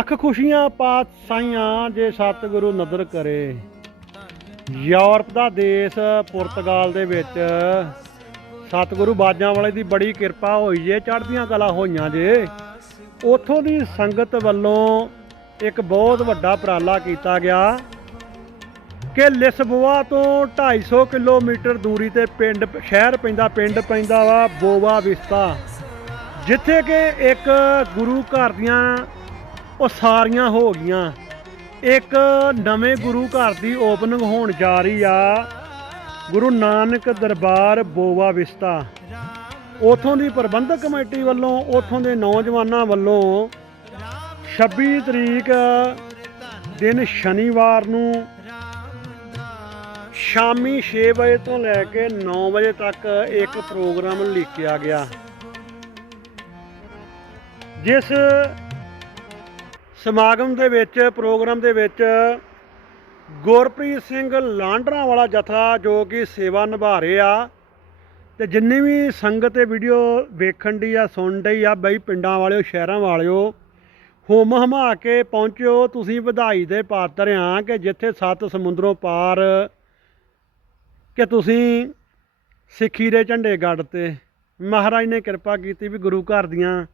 ਅੱਖ ਖੁਸ਼ੀਆਂ ਪਾਤਸ਼ਾਹੀਆਂ ਜੇ ਸਤਿਗੁਰੂ ਨਦਰ ਕਰੇ। ਯੂਰਪ ਦਾ ਦੇਸ਼ ਪੁਰਤਗਾਲ ਦੇ ਵਿੱਚ ਸਤਿਗੁਰੂ ਬਾਜਾਂ ਵਾਲੇ ਦੀ ਬੜੀ ਕਿਰਪਾ ਹੋਈ ਜੇ, ਚੜ੍ਹਦੀਆਂ ਕਲਾ ਹੋਈਆਂ ਜੇ। ਉਥੋਂ ਦੀ ਸੰਗਤ ਵੱਲੋਂ ਇੱਕ ਬਹੁਤ ਵੱਡਾ ਉਪਰਾਲਾ ਕੀਤਾ ਗਿਆ ਕਿ ਲਿਸਬੋਆ ਤੋਂ 250 ਕਿਲੋਮੀਟਰ ਦੂਰੀ ਤੇ ਪਿੰਡ, ਸ਼ਹਿਰ ਪੈਂਦਾ, ਪਿੰਡ ਪੈਂਦਾ ਵਾ, ਬੋਵਾ ਵਿਸਤਾ। ਜਿੱਥੇ ਕਿ ਇੱਕ ਗੁਰੂ ਘਰ ਦੀਆਂ ਉਹ ਸਾਰੀਆਂ ਹੋ ਗਈਆਂ। ਇੱਕ ਨਵੇਂ ਗੁਰੂ ਘਰ ਦੀ ਓਪਨਿੰਗ ਹੋਣ ਜਾ ਰਹੀ ਆ। ਗੁਰੂ ਨਾਨਕ ਦਰਬਾਰ ਬੋਵਾ ਵਿਸਤਾ। ਉਥੋਂ ਦੀ ਪ੍ਰਬੰਧਕ ਕਮੇਟੀ ਵੱਲੋਂ, ਉਥੋਂ ਦੇ ਨੌਜਵਾਨਾਂ ਵੱਲੋਂ 26 ਤਰੀਕ ਦਿਨ ਸ਼ਨੀਵਾਰ ਨੂੰ ਸ਼ਾਮੀ 6 ਵਜੇ ਤੋਂ ਲੈ ਕੇ 9 ਵਜੇ ਤੱਕ ਇੱਕ ਪ੍ਰੋਗਰਾਮ ਲਿਖਿਆ ਗਿਆ। ਜਿਸ ਸਮਾਗਮ ਦੇ ਵਿੱਚ, ਪ੍ਰੋਗਰਾਮ ਦੇ ਵਿੱਚ ਗੁਰਪ੍ਰੀਤ ਸਿੰਘ ਲਾਂਡਰਾਂ ਵਾਲਾ ਜਥਾ ਜੋ ਕਿ ਸੇਵਾ ਨਿਭਾ ਰਹੇ ਆ। ਤੇ ਜਿੰਨੀ ਵੀ ਸੰਗਤ ਇਹ ਵੀਡੀਓ ਵੇਖਣ ਦੀ ਆ, ਸੁਣ ਡਈ ਆ, ਬਈ ਪਿੰਡਾਂ ਵਾਲਿਓ, ਸ਼ਹਿਰਾਂ ਵਾਲਿਓ, ਹੋਮ ਹਮਾ ਕੇ ਪਹੁੰਚਿਓ। ਤੁਸੀਂ ਵਧਾਈ ਦੇ ਪਾਤਰ ਆ ਕਿ ਜਿੱਥੇ ਸੱਤ ਸਮੁੰਦਰੋਂ ਪਾਰ ਕਿ ਤੁਸੀਂ ਸਿੱਖੀ ਦੇ ਝੰਡੇ ਗੱਡ ਤੇ। ਮਹਾਰਾਜ ਨੇ ਕਿਰਪਾ ਕੀਤੀ ਵੀ ਗੁਰੂ ਘਰ ਦੀਆਂ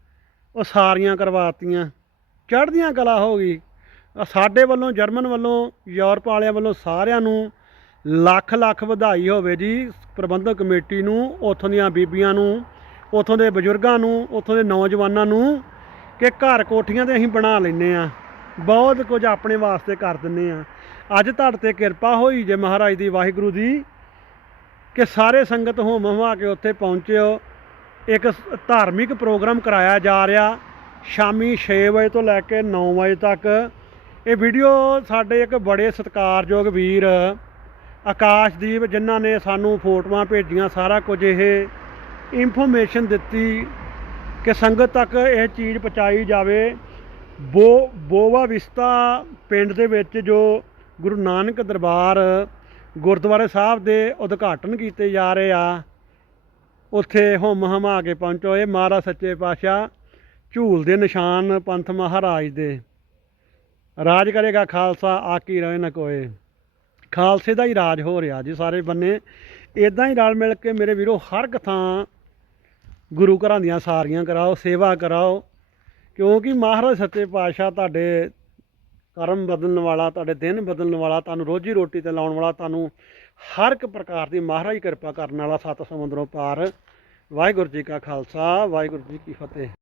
ਉਹ ਸਾਰੀਆਂ ਕਰਵਾਤੀਆਂ ਚੜ੍ਹਦੀਆਂ ਕਲਾ ਹੋ ਗਈ। ਸਾਡੇ ਵੱਲੋਂ, ਜਰਮਨ ਵੱਲੋਂ, ਯੂਰਪ ਵਾਲਿਆਂ ਵੱਲੋਂ ਸਾਰਿਆਂ ਨੂੰ ਲੱਖ ਲੱਖ ਵਧਾਈ ਹੋਵੇ ਜੀ। ਪ੍ਰਬੰਧਕ ਕਮੇਟੀ ਨੂੰ, ਉੱਥੋਂ ਦੀਆਂ ਬੀਬੀਆਂ ਨੂੰ, ਉੱਥੋਂ ਦੇ ਬਜ਼ੁਰਗਾਂ ਨੂੰ, ਉੱਥੋਂ ਦੇ ਨੌਜਵਾਨਾਂ ਨੂੰ ਕਿ ਘਰ ਕੋਠੀਆਂ ਤੇ ਅਸੀਂ ਬਣਾ ਲੈਨੇ ਆ ਬਹੁਤ ਕੁਝ ਆਪਣੇ ਵਾਸਤੇ ਕਰ ਦਿੰਨੇ ਆ ਅੱਜ ਤੁਹਾਡੇ ਤੇ ਕਿਰਪਾ ਹੋਈ ਜੇ ਮਹਾਰਾਜ ਦੀ, ਵਾਹਿਗੁਰੂ ਦੀ, ਕਿ ਸਾਰੇ ਸੰਗਤ ਹੋਮ ਹਮਾ ਕੇ ਉੱਥੇ ਪਹੁੰਚਿਓ ਇੱਕ ਧਾਰਮਿਕ ਪ੍ਰੋਗਰਾਮ ਕਰਾਇਆ ਜਾ ਰਿਹਾ। ਸ਼ਾਮੀ 6 ਵਜੇ ਤੋਂ ਲੈ ਕੇ 9 ਵਜੇ ਤੱਕ। ਇਹ ਵੀਡੀਓ ਸਾਡੇ ਇੱਕ ਬੜੇ ਸਤਿਕਾਰਯੋਗ ਵੀਰ ਆਕਾਸ਼ਦੀਪ, ਜਿਨ੍ਹਾਂ ਨੇ ਸਾਨੂੰ ਫੋਟੋਆਂ ਭੇਜੀਆਂ, ਸਾਰਾ ਕੁਝ ਇਹ ਇਨਫੋਰਮੇਸ਼ਨ ਦਿੱਤੀ ਕਿ ਸੰਗਤ ਤੱਕ ਇਹ ਚੀਜ਼ ਪਹੁੰਚਾਈ ਜਾਵੇ। ਬੋ, ਬੋਵਾ ਵਿਸਤਾ ਪਿੰਡ ਦੇ ਵਿੱਚ ਜੋ ਗੁਰੂ ਨਾਨਕ ਦਰਬਾਰ ਗੁਰਦੁਆਰੇ ਸਾਹਿਬ ਦੇ ਉਦਘਾਟਨ ਕੀਤੇ ਜਾ ਰਹੇ ਆ, ਉੱਥੇ ਹੁਮ ਹਮਾ ਕੇ ਪਹੁੰਚੋ। ਇਹ ਮਹਾਰਾਜ ਸੱਚੇ ਪਾਤਸ਼ਾਹ ਝੂਲ ਦੇ ਨਿਸ਼ਾਨ ਪੰਥ ਮਹਾਰਾਜ ਦੇ। ਰਾਜ ਕਰੇਗਾ ਖਾਲਸਾ ਆਕੀ ਰਹੇ ਨਾ ਕੋਏ। ਖਾਲਸੇ ਦਾ ਹੀ ਰਾਜ ਹੋ ਰਿਹਾ ਜੀ ਸਾਰੇ ਬੰਨੇ। ਇਦਾਂ ਹੀ ਰਲ ਮਿਲ ਕੇ ਮੇਰੇ ਵੀਰੋ ਹਰ ਇੱਕ ਥਾਂ ਗੁਰੂ ਘਰਾਂ ਦੀਆਂ ਸਾਰੀਆਂ ਕਰਾਓ, ਸੇਵਾ ਕਰਾਓ। ਕਿਉਂਕਿ ਮਹਾਰਾਜ ਸੱਚੇ ਪਾਤਸ਼ਾਹ ਤੁਹਾਡੇ ਕਰਮ ਬਦਲਣ ਵਾਲਾ, ਤੁਹਾਡੇ ਦਿਨ ਬਦਲਣ ਵਾਲਾ, ਤੁਹਾਨੂੰ ਰੋਜੀ ਰੋਟੀ ਤੇ ਲਾਉਣ ਵਾਲਾ, ਤੁਹਾਨੂੰ ਹਰ ਇੱਕ ਪ੍ਰਕਾਰ ਦੀ ਮਹਾਰਾਜ ਕਿਰਪਾ ਕਰਨ ਵਾਲਾ ਸੱਤ ਸਮੁੰਦਰੋਂ ਪਾਰ। ਵਾਹਿਗੁਰੂ ਜੀ ਕਾ ਖਾਲਸਾ, ਵਾਹਿਗੁਰੂ ਜੀ ਕੀ ਫਤਿਹ।